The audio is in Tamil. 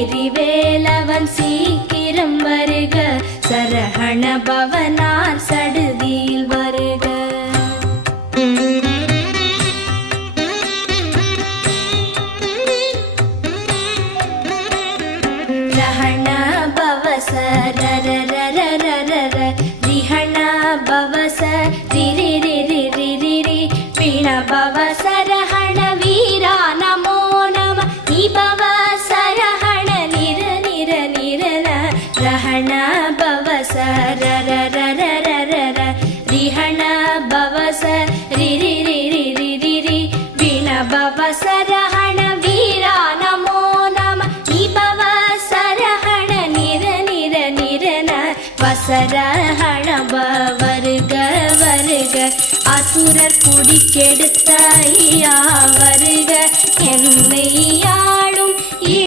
திரிவேலவன் சீக்கிரம் வருக, சரஹண பவனார் சடுதியில் வருக. ரஹண பவச ரரரரரரர, ரிஹண பவச ரிரிரிரிரிரி, பிண பவச ரஹண வீரா நமோ நம, நிபவ சரஹண நிர நிர நிரன, ரஹண பவச ரரரரரரர, ரிஹண பவச ரிரிரிரிரிரி, பிண பவச ரஹண வீரா நமோ நம, நிபவ சரஹண நிர நிர நிரன, வசரஹண வருக வருக, அசுரர் குடிக்கெடுத்த ஐயா வருக, என்னையா